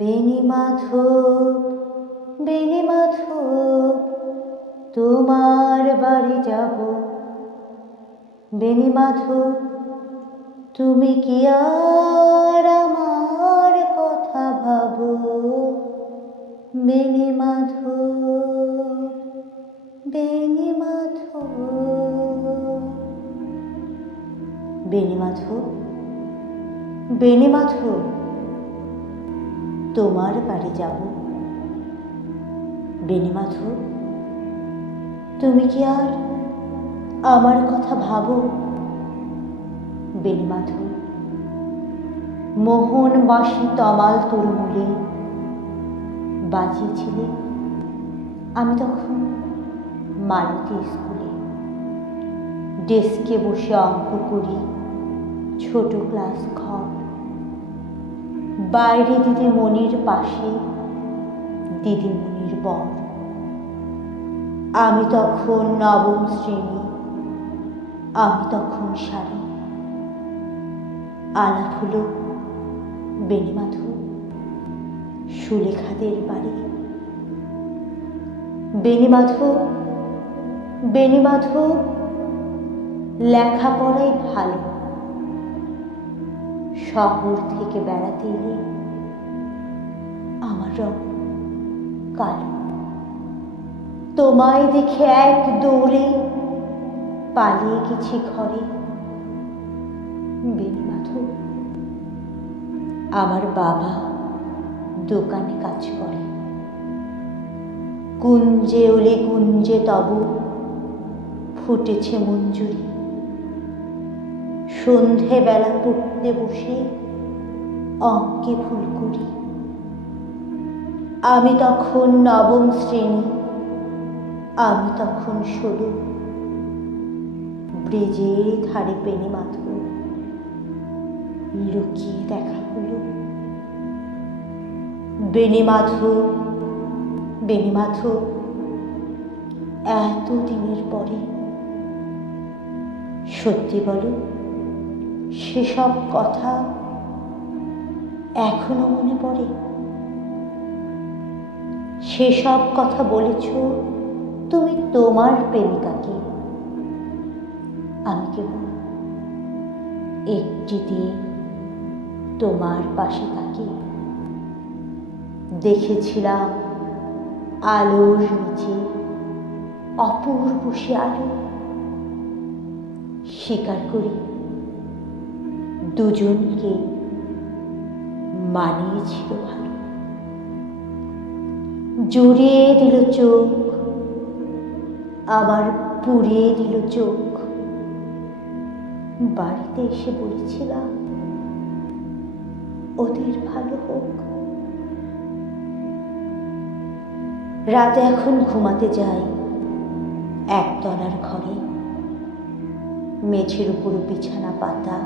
বেণী মাধব, বেণী মাধব, তোমার বাড়ি যাব। বেণী মাধব, তুমি কি আর আমার কথা ভাবো? বেণী মাধব, বেণী মাধব, বেণী মাধব, বেণী মাধব, তোমার বাড়ি যাব। বেণী মাধব, তুমি কি আর আমার কথা ভাবো? বেণী মাধব, মোহন বাঁশি তমাল তরুমূলে বাজিয়েছিলে, আমি তখন মালতী স্কুলে ডেস্কে বসে অঙ্ক করি, ছোট ক্লাস ঘর। বাইরে দিদিমণির পাশে দিদিমণির বর। আমি তখন নবম শ্রেণী, আমি তখন শাড়ি। আলাপ হলো বেণী মাধব, সুলেখাদের বাড়ি। বেণী মাধব, বেণী মাধব, লেখাপড়াই ভালো। শহর থেকে বেড়াতে এলে আমার রং কালো। তোমায় দেখে এক দৌড়ে পালিয়ে গেছি ঘরে। বেণী মাধব, আমার বাবা দোকানে কাজ করে। কুঞ্জে ওলে কুঞ্জে তব ফুটেছে মঞ্জুরি। সন্ধেবেলা পড়তে বসে অঙ্কে ভুল করি। আমি তখন নবম শ্রেণী, আমি তখন 16। ব্রিজের ধারে বেণী মাধব, লুকিয়ে দেখা হলো। বেণী মাধব, বেণী মাধব, এত দিনের পরে সত্যি বলো, সেসব কথা এখনো মনে পড়ে? সেসব কথা বলেছ তুমি তোমার প্রেমিকাকে। আমি কেবল একটি দিন তোমার পাশে থাকি। দেখেছিলাম আলোর নিচে অপূর্ব সে আলো। স্বীকার করি, দুজনকে মানিয়েছিল ভালো। জুড়িয়ে দিল চোখ, আবার পুড়িয়ে দিল চোখ। বাড়িতে এসে বলেছিলাম ওদের ভালো হোক। রাতে এখন ঘুমাতে যাই একতলার ঘরে। মেঝের উপর বিছানা পাতা,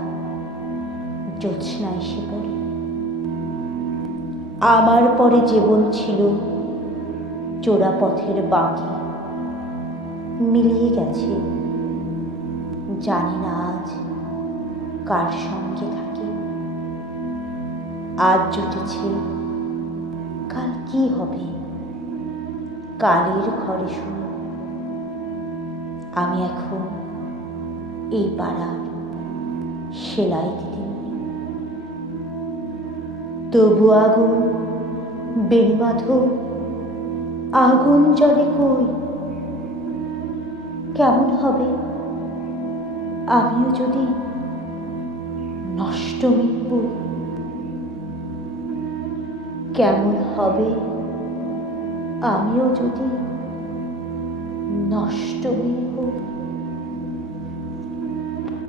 জ্যোৎস্না এসে পড়ে। আমার পরে জীবন ছিল চোরা পথের বাঁকে। মিলিয়ে গেছে, জানি না আজ কার সঙ্গে থাকি। আজ জুটেছে, কাল কি হবে? কালের ঘরে শুনো। আমি এখন এই পাড়ার সেলাই দিদিমণি। তবু আগুন, বেণী মাধব, আগুন জ্বলে কই? কেমন হবে আমিও যদি নষ্ট মিটবই? কেমন হবে আমিও যদি নষ্ট হই?